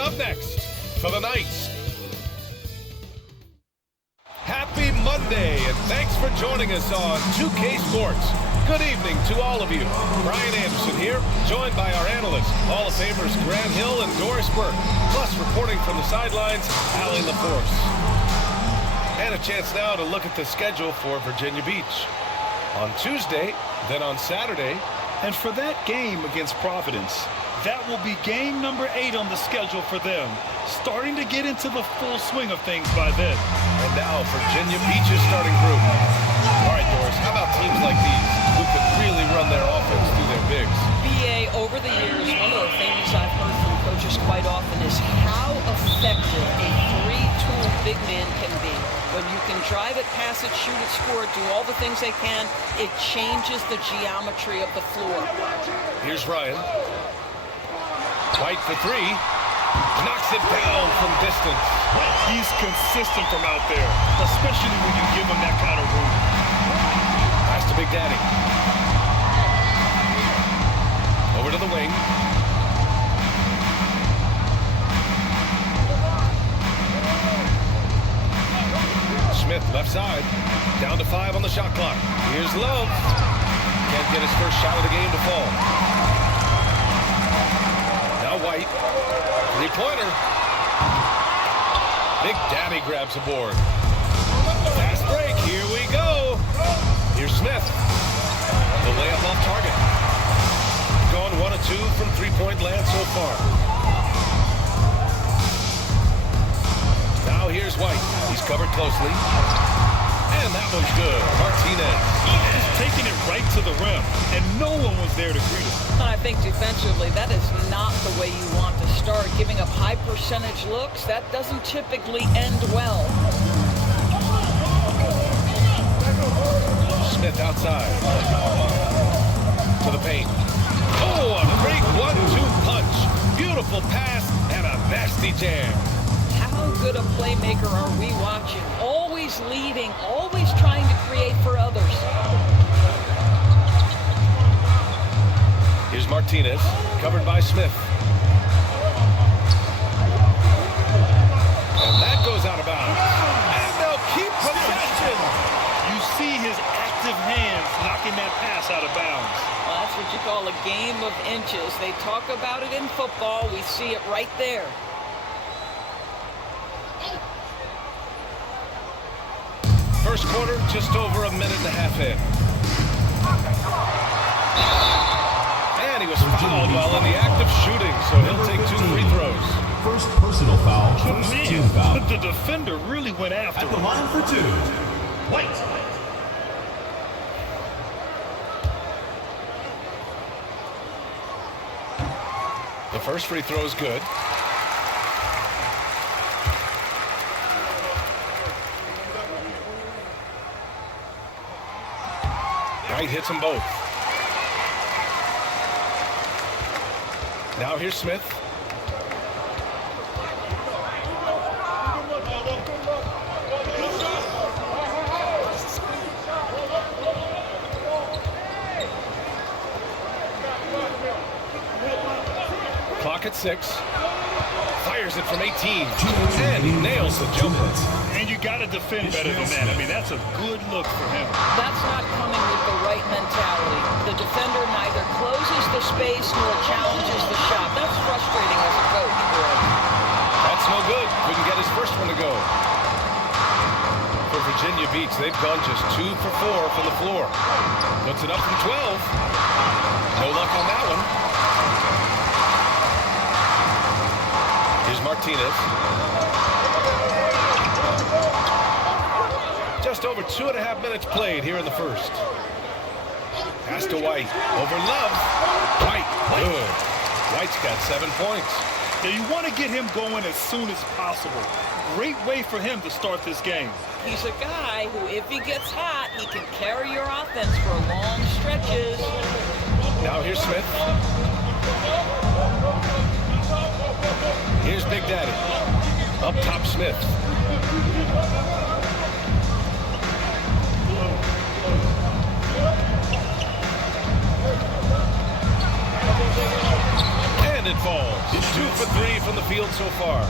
up next for the Knights. Happy Monday, and thanks for joining us on 2K Sports. Good evening to all of you. Brian Anderson here, joined by our analysts, Hall of Famers Grant Hill and Doris Burke, plus reporting from the sidelines, Allie LaForce. And a chance now to look at the schedule for Virginia Beach. On Tuesday, then on Saturday. And for that game against Providence, that will be game number 8 on the schedule for them, starting to get into the full swing of things by then. And now Virginia Beach's starting group. All right, Doris, how about teams like these who could really run their offense through their bigs? BA, over the years, one of the things I've heard from coaches quite often is how effective a 3-tool big man can be. When you can drive it, pass it, shoot it, score it, do all the things they can, it changes the geometry of the floor. Here's Ryan. White for 3. Knocks it down from distance. He's consistent from out there, especially when you give him that kind of room. Pass to Big Daddy. Over to the wing. Smith, left side. Down to 5 on the shot clock. Here's Love. Can't get his first shot of the game to fall. Now White. Three-pointer. Big Daddy grabs a board. Fast break. Here we go. Here's Smith. The layup off target. Gone 1 of 2 from three-point land so far. Now here's White. He's covered closely. And that one's good. Martinez. He's taking it right to the rim, and no one was there to greet him. And I think defensively, that is not the way you want to start. Giving up high percentage looks, that doesn't typically end well. Smith outside. To the paint. Oh, a great 1-2 punch. Beautiful pass and a nasty jam. How good a playmaker are we watching? Always leading, always trying to create for others. Here's Martinez, covered by Smith. And that goes out of bounds. And they'll keep possession. You see his active hands knocking that pass out of bounds. Well, that's what you call a game of inches. They talk about it in football. We see it right there. First quarter, just over a minute and a half in. And he was fouled while in the act of shooting, so he'll take 2 free throws. First personal foul, first team foul. But the defender really went after him. At the line for 2, White. The first free throw is good. White hits them both. Now here's Smith. Clock at 6. Fires it from 18. And he nails the jumper. And you got to defend better than that. I mean, that's a good look for him. That's not coming with the right mentality. The defender neither closes the space nor challenges the shot. That's frustrating as a coach, boy. That's no good. Couldn't get his first one to go. For Virginia Beach, they've gone just 2 for 4 from the floor. Puts it up from 12. No luck on that one. Here's Martinez. Just over 2.5 minutes played here in the first. Pass to White. Over Love. White. Good. White's got 7 points. Yeah, you want to get him going as soon as possible. Great way for him to start this game. He's a guy who, if he gets hot, he can carry your offense for long stretches. Now here's Smith. Here's Big Daddy. Up top, Smith. And it falls. 2 for 3 from the field so far.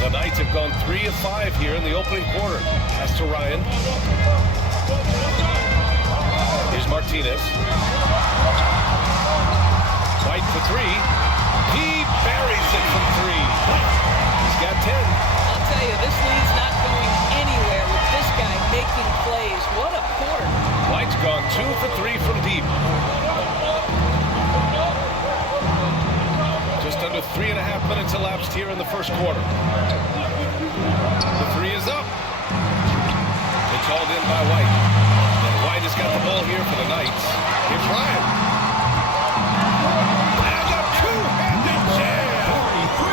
The Knights have gone 3 of 5 here in the opening quarter. Pass to Ryan. Here's Martinez. White for 3. He buries it from 3. He's got 10. I'll tell you, this lead's not going anywhere with this guy making plays. What a quarter. White's gone 2 for 3 from deep. Just under 3.5 minutes elapsed here in the first quarter. The 3 is up. It's hauled in by White. And White has got the ball here for the Knights. Here's Ryan. And a two-handed jam.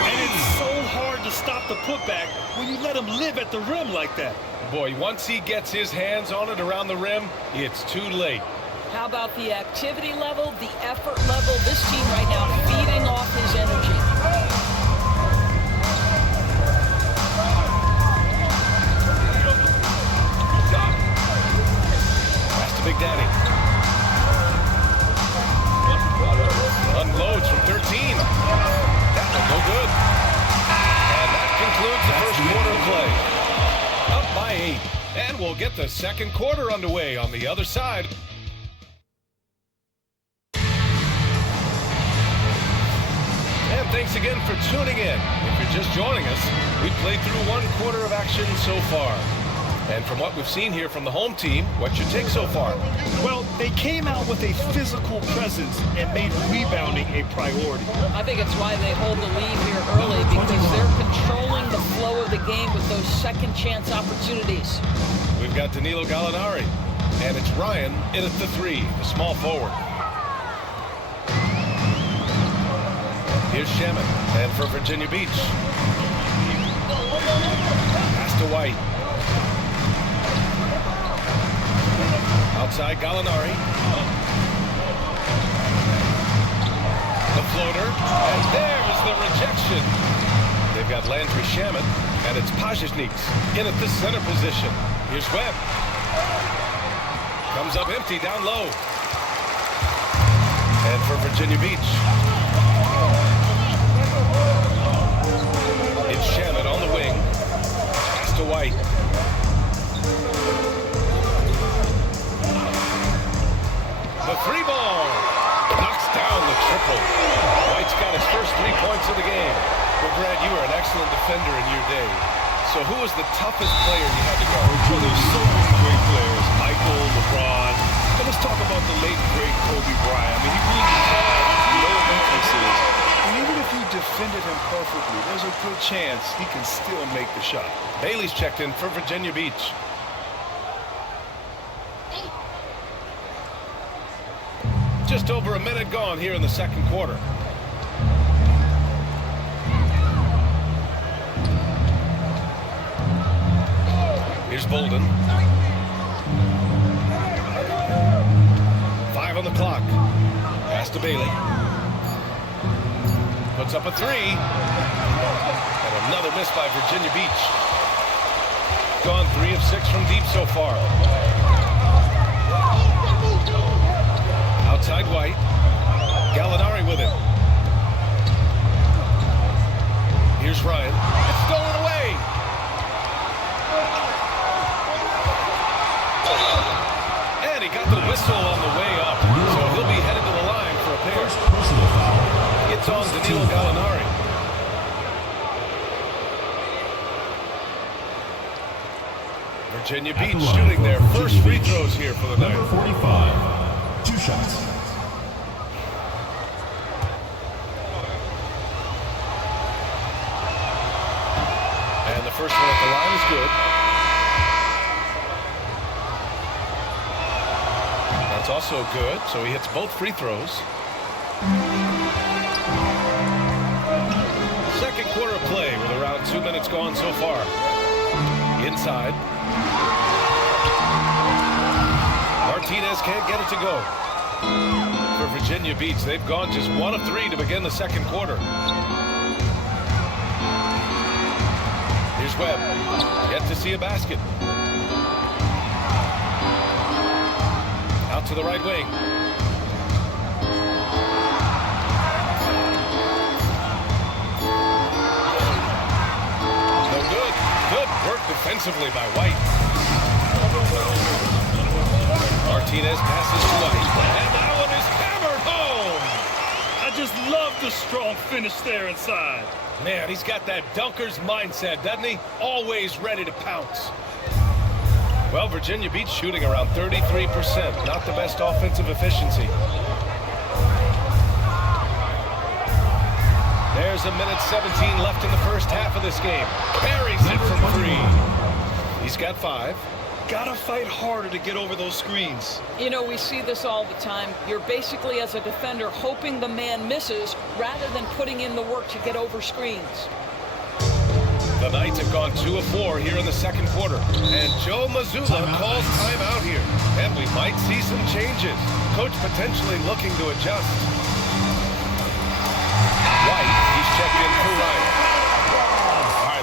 And it's so hard to stop the putback when you let him live at the rim like that. Boy, once he gets his hands on it around the rim, it's too late. How about the activity level, the effort level? This team right now feeding off his energy. Pass to Big Daddy. Unloads from 13. That one no good. And that concludes the first quarter play. Up by 8. And we'll get the second quarter underway on the other side. And thanks again for tuning in. If you're just joining us, we've played through 1 quarter of action so far. And from what we've seen here from the home team, what's your take so far? Well, they came out with a physical presence and made rebounding a priority. I think it's why they hold the lead here early, because they're controlling the flow of the game with those second chance opportunities. We've got Danilo Gallinari, and it's Ryan in at the 3, the small forward. Here's Shaman, and for Virginia Beach. Pass to White. Outside Gallinari. The floater, and there's the rejection. They've got Landry Shaman, and it's Pajicnic's in at the center position. Here's Webb. Comes up empty down low. And for Virginia Beach. It's Shaman on the wing. Pass to White. The 3 ball. Knocks down the triple. White's got his first 3 points of the game. Well, Brad, you were an excellent defender in your day. So who was the toughest player you had to guard? Well, there's so many great players. Michael, LeBron. But let's talk about the late, great Kobe Bryant. I mean, he really had no weaknesses. And even if you defended him perfectly, there's a good chance he can still make the shot. Bailey's checked in for Virginia Beach. Just over a minute gone here in the second quarter. Here's Bolden. 5 on the clock. Pass to Bailey. Puts up a 3. And another miss by Virginia Beach. Gone 3 of 6 from deep so far. Outside White. Gallinari with it. Here's Ryan. It's stolen away. And he got the whistle on the way up. So he'll be headed to the line for a pair. Personal foul. It's on Danilo Gallinari. Virginia Beach shooting their first free throws here for the night. Number 45. 2 shots. And the first one at the line is good. That's also good, so he hits both free throws. Second quarter of play with around 2 minutes gone so far. Inside. Martinez can't get it to go. For Virginia Beach, they've gone just 1 of 3 to begin the second quarter. Here's Webb. Yet to see a basket. Out to the right wing. No good. Good work defensively by White. Martinez passes to White. And that one is hammered home. I just love the strong finish there inside. Man, he's got that dunker's mindset, doesn't he? Always ready to pounce. Well, Virginia Beach shooting around 33%. Not the best offensive efficiency. There's a minute 17 left in the first half of this game. Carries it from 3. He's got 5. Gotta fight harder to get over those screens. You know, we see this all the time. You're basically, as a defender, hoping the man misses rather than putting in the work to get over screens. The Knights have gone 2 of 4 here in the second quarter. And Joe Mazzulla calls timeout here. And we might see some changes. Coach potentially looking to adjust. White, he's checked in for Ryan.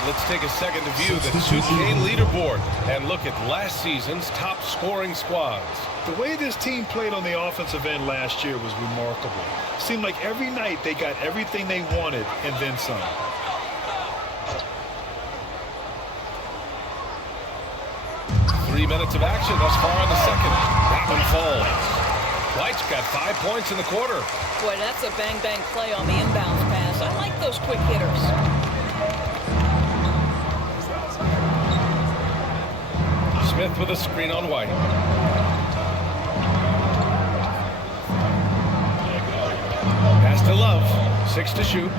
Let's take a second to view the 2K leaderboard and look at last season's top scoring squads. The way this team played on the offensive end last year was remarkable. Seemed like every night they got everything they wanted and then some. Three minutes of action thus far in the second. That one falls. White's got 5 points in the quarter. Boy, that's a bang-bang play on the inbounds pass. I like those quick hitters. Smith with a screen on White. Pass to Love. 6 to shoot.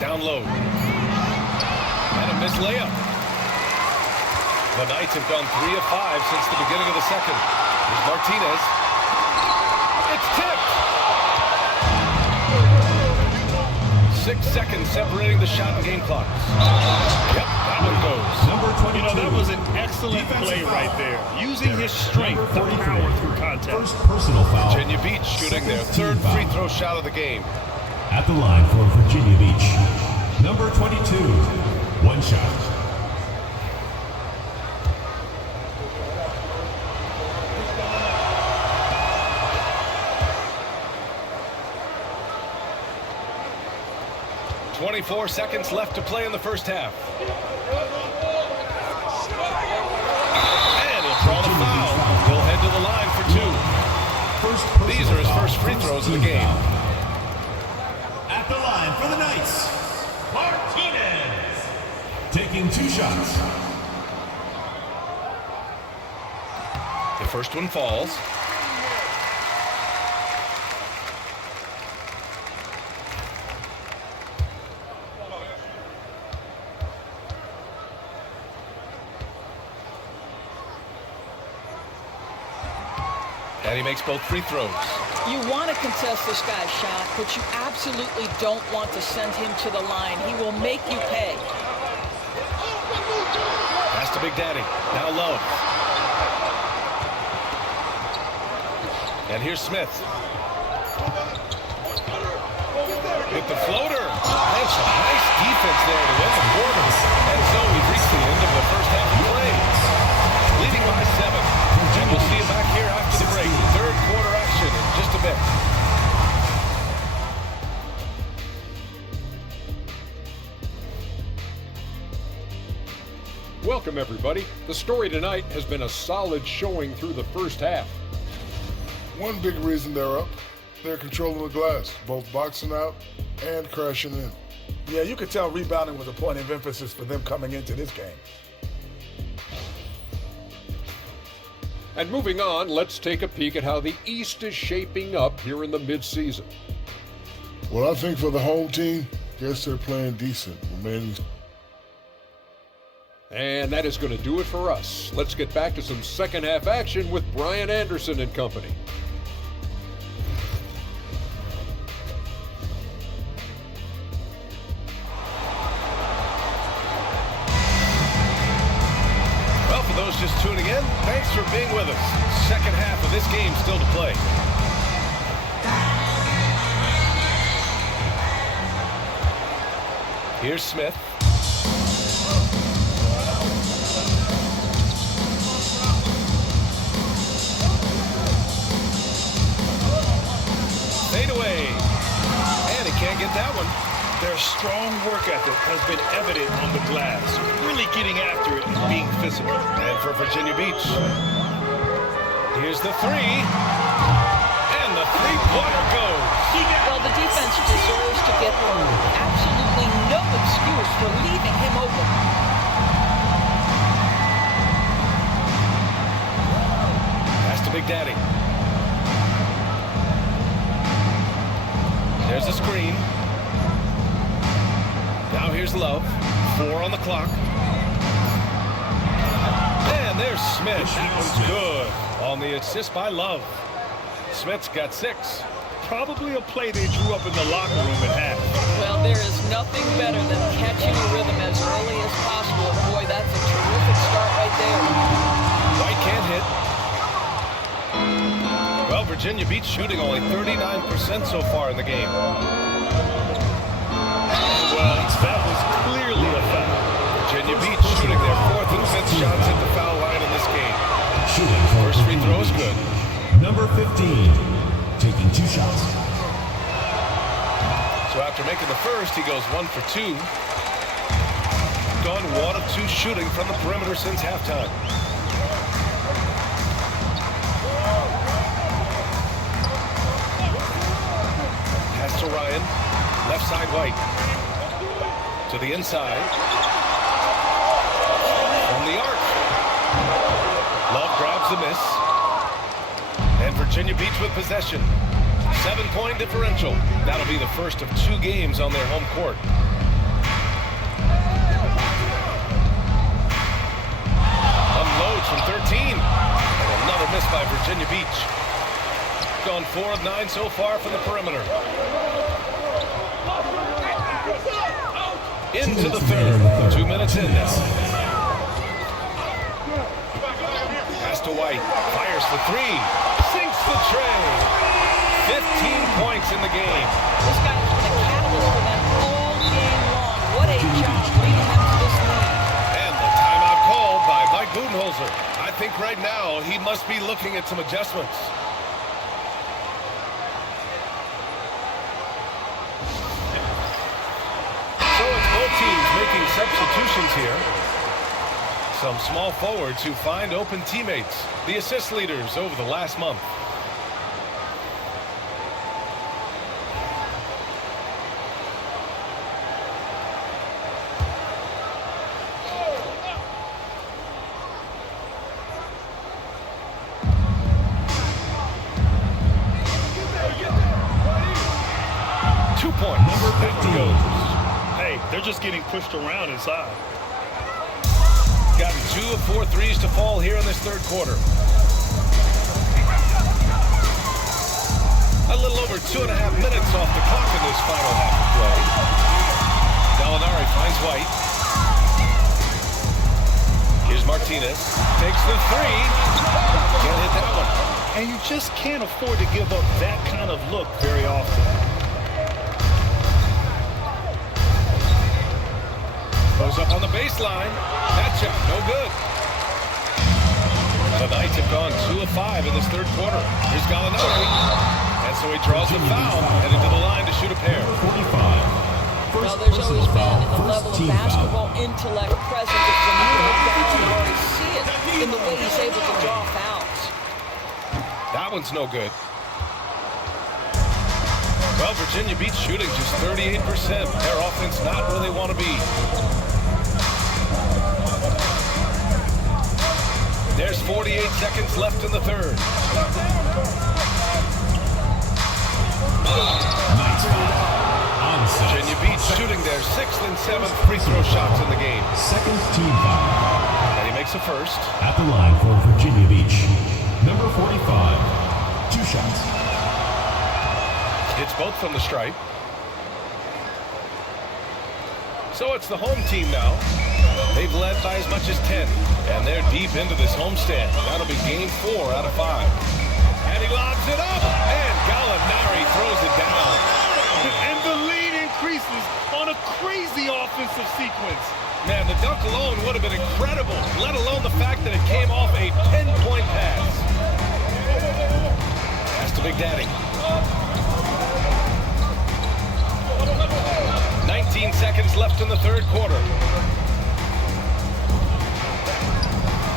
Down low. And a missed layup. The Knights have gone 3 of 5 since the beginning of the second. Here's Martinez. It's tipped. 6 seconds separating the shot and game clocks. Yep, that one goes. Number 22. You know, that was an excellent play right there. Using his strength to power through contact. First personal foul. Virginia Beach shooting their 3rd free throw shot of the game. At the line for Virginia Beach. Number 22. 1 shot. .24 seconds left to play in the first half. And he'll draw the foul. He'll head to the line for 2. These are his first free throws of the game. At the line for the Knights, Martinez. Taking 2 shots. The first one falls. And he makes both free throws. You want to contest this guy's shot, but you absolutely don't want to send him to the line. He will make you pay. Pass to Big Daddy. Now Love. And here's Smith. With the floater. And some nice defense there to win the quarter. And so we've reached the end of the first half of play. Leading by 7. And we'll see you back here after the break. 3rd quarter action in just a bit. Welcome, everybody. The story tonight has been a solid showing through the first half. One big reason they're up, they're controlling the glass, both boxing out and crashing in. Yeah, you could tell rebounding was a point of emphasis for them coming into this game. And moving on, let's take a peek at how the East is shaping up here in the midseason. Well, I think for the home team, guess they're playing decent, remaining. And that is going to do it for us. Let's get back to some second half action with Brian Anderson and company. Well, for those just tuning in, thanks for being with us. Second half of this game still to play. Here's Smith. Their strong work ethic has been evident on the glass, really getting after it and being physical. And for Virginia Beach, here's the three, and the three-pointer goes. Well, the defense deserves to get absolutely no excuse for leaving him open. Pass to Big Daddy. There's the screen. Now here's Love. 4 on the clock. And there's Smith. That one's good. On the assist by Love. Smith's got 6. Probably a play they drew up in the locker room at half. Well, there is nothing better than catching a rhythm as early as possible. Boy, that's a terrific start right there. White can't hit. Well, Virginia Beach shooting only 39% so far in the game. Well, that was clearly a foul. Virginia Beach shooting their 4th and 5th shots at the foul line in this game. Shooting for First free throw is good. Number 15, taking 2 shots. So after making the first, he goes 1 for 2. Gone 1 of 2 shooting from the perimeter since halftime. Pass to Ryan. Left side White. To the inside. From the arc. Love grabs the miss. And Virginia Beach with possession. 7-point differential. That'll be the first of 2 games on their home court. Unloads from 13. And another miss by Virginia Beach. Gone 4 of 9 so far from the perimeter. Into the third. 2 minutes in now. Pass to White. Fires for 3. Sinks the tray. 15 points in the game. This guy has been a catalyst for them all game long. What a job leading them to this lead. And the timeout called by Mike Budenholzer. I think right now he must be looking at some adjustments. So it's both teams making substitutions here. Some small forwards who find open teammates. The assist leaders over the last month. Number 15. Hey, they're just getting pushed around inside. Gotten 2 of 4 threes to fall here in this third quarter. A little over 2.5 minutes off the clock in this final half of play. Gallinari finds White. Here's Martinez. Takes the 3. Can't hit that one. And you just can't afford to give up that kind of look very often. Goes up on the baseline. That shot, no good. The Knights have gone 2 of 5 in this third quarter. Here's Gallinari. And so he draws the foul, heading to the line to shoot a pair. 45. Well, there's always been a level of basketball intellect present with Gallinari. You see it in the way he's able to draw fouls. That one's no good. Well, Virginia Beach shooting just 38%. Their offense not where they want to be. There's 48 seconds left in the third. Virginia Beach shooting their 6th and 7th free throw shots in the game. Second team foul. And he makes a first. At the line for Virginia Beach. Number 45. 2 shots. Hits both from the stripe. So it's the home team now. They've led by as much as 10, and they're deep into this homestand. That'll be game 4 out of 5. And he lobs it up, and Gallinari throws it down. And the lead increases on a crazy offensive sequence. Man, the dunk alone would have been incredible, let alone the fact that it came off a 10-point pass. Pass to Big Daddy. 19 seconds left in the third quarter.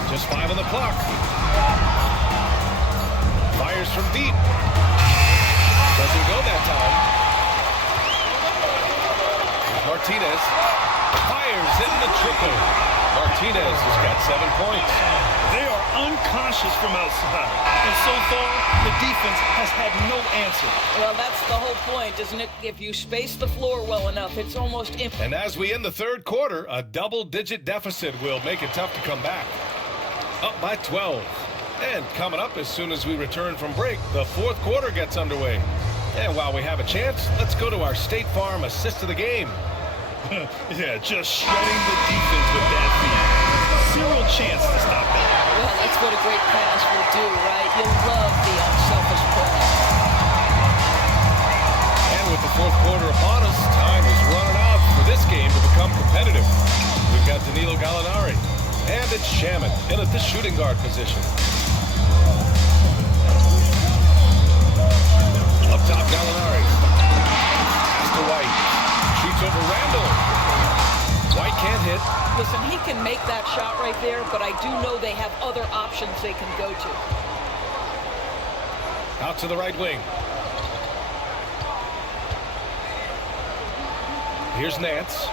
Just 5 on the clock. Fires from deep. Doesn't go that time. Martinez fires in the triple. Martinez has got 7 points. They are unconscious from outside. And so far, the defense has had no answer. Well, that's the whole point, isn't it? If you space the floor well enough, it's almost impossible. And as we end the third quarter, a double-digit deficit will make it tough to come back. Up by 12. And coming up as soon as we return from break, the fourth quarter gets underway. And while we have a chance, let's go to our State Farm assist of the game. Yeah, just shredding the defense with that feed. Zero chance to stop that. Well, that's what a great pass will do, right? You love the unselfish play. And with the fourth quarter upon us, time is running out for this game to become competitive. We've got Danilo Gallinari, and it's Shaman in at the shooting guard position. Up top, Gallinari. Pass to White. Shoots over Randall. White can't hit. Listen, he can make that shot right there, but I do know they have other options they can go to. Out to the right wing. Here's Nance.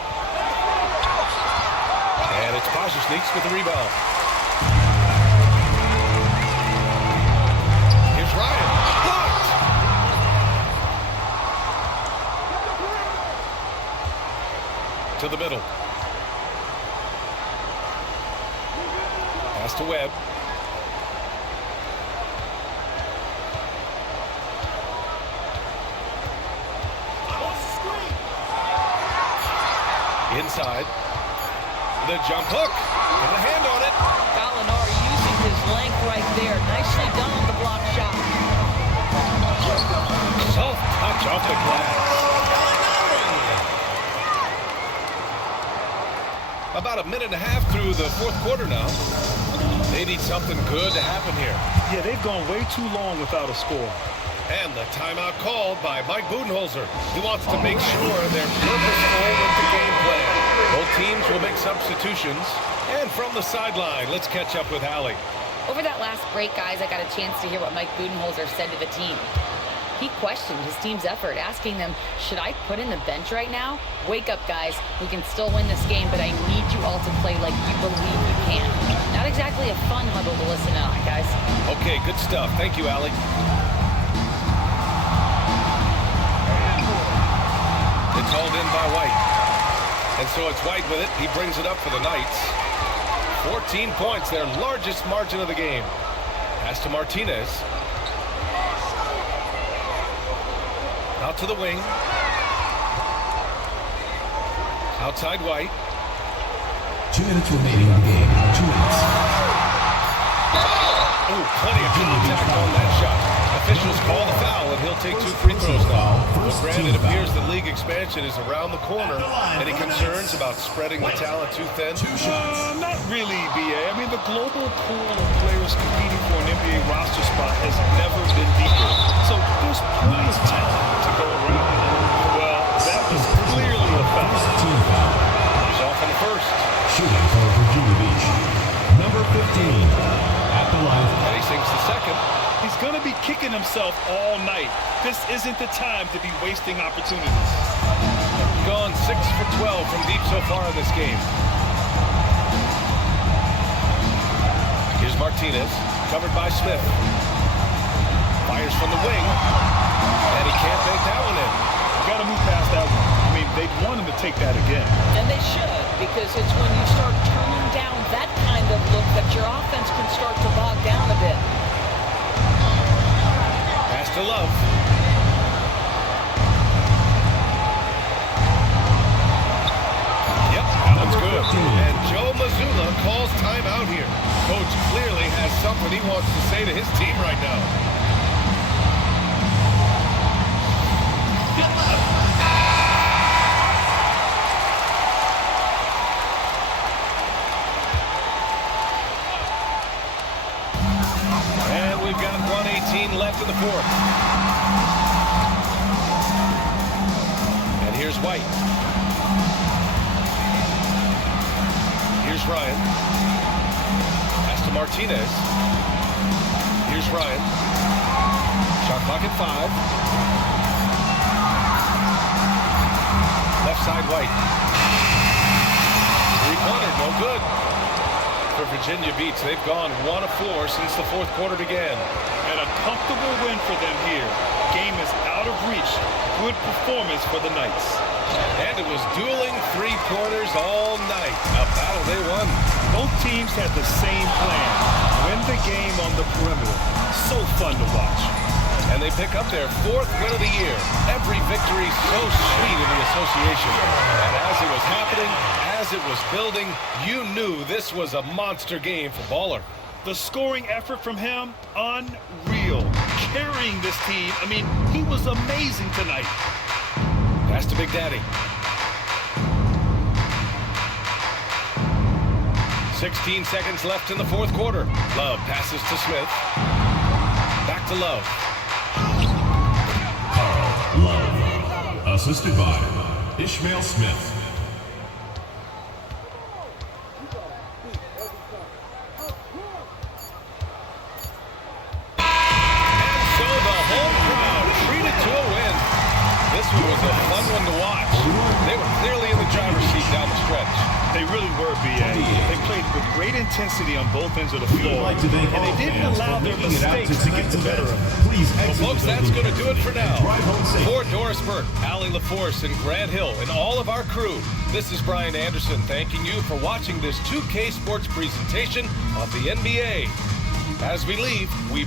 And it's Pasha with the rebound. Here's Ryan. Blocked! To the middle. Pass to Webb. Inside. The jump hook. Got a hand on it. Gallinari using his length right there. Nicely done on the block shot. Soft touch off the glass. About a minute and a half through the fourth quarter now. They need something good to happen here. Yeah, they've gone way too long without a score. And the timeout called by Mike Budenholzer. He wants to make sure they're purposeful with the game plan. Both teams will make substitutions. And from the sideline, let's catch up with Allie. Over that last break, guys, I got a chance to hear what Mike Budenholzer said to the team. He questioned his team's effort, asking them, should I put in the bench right now? Wake up, guys. We can still win this game, but I need you all to play like you believe you can. Not exactly a fun huddle to listen on, guys. Okay, good stuff. Thank you, Allie. It's hauled in by White. And so it's White with it. He brings it up for the Knights. 14 points, their largest margin of the game. Pass to Martinez. Out to the wing. Outside White. 2 minutes remaining in the game. 2 minutes. Oh, plenty of contact on that shot. Officials call the foul, and he'll take 2 free throws now. Well, Grant, it appears the league expansion is around the corner. Any concerns about spreading the talent too thin? Not really, B.A. I mean, the global pool of players competing for an NBA roster spot has never been deeper. So there's plenty of talent to go around. Well, that was clearly a foul. He's off on the first. Shooting for Virginia Beach. Number 15 at the line. And he sinks the second. He's going to be kicking himself all night. This isn't the time to be wasting opportunities. Gone 6 for 12 from deep so far in this game. Here's Martinez, covered by Smith. Fires from the wing, and he can't make that one in. You got to move past that one. I mean, they want him to take that again. And they should, because it's when you start turning down that kind of look that your offense can start to bog down a bit. Pass to Love. Yep, that one's good. And Joe Mazzulla calls timeout here. Coach clearly has something he wants to say to his team right now. And we've got 1:18 left in the fourth. And here's White. Here's Ryan. Pass to Martinez. Here's Ryan. Shot clock at 5. Left side, White. Three-pointer, no good. For Virginia Beach, they've gone 1 of 4 since the fourth quarter began. And a comfortable win for them here. Game is out of reach. Good performance for the Knights. And it was dueling three-pointers all night. A battle they won. Both teams had the same plan. Win the game on the perimeter. So fun to watch. And they pick up their 4th win of the year. Every victory so sweet in the association. And as it was happening, as it was building, you knew this was a monster game for Baller. The scoring effort from him, unreal. Carrying this team, I mean, he was amazing tonight. Pass to Big Daddy. 16 seconds left in the fourth quarter. Love passes to Smith. Back to Love. Love. Assisted by Ishmael Smith. This one was a fun one to watch. They were clearly in the driver's seat down the stretch. They really were, B.A. They played with great intensity on both ends of the floor, and they didn't allow their mistakes to get the better of them. Well, folks, that's going to do it for now. For Doris Burke, Allie LaForce, and Grant Hill, and all of our crew, this is Brian Anderson thanking you for watching this 2K Sports presentation of the NBA. As we leave, we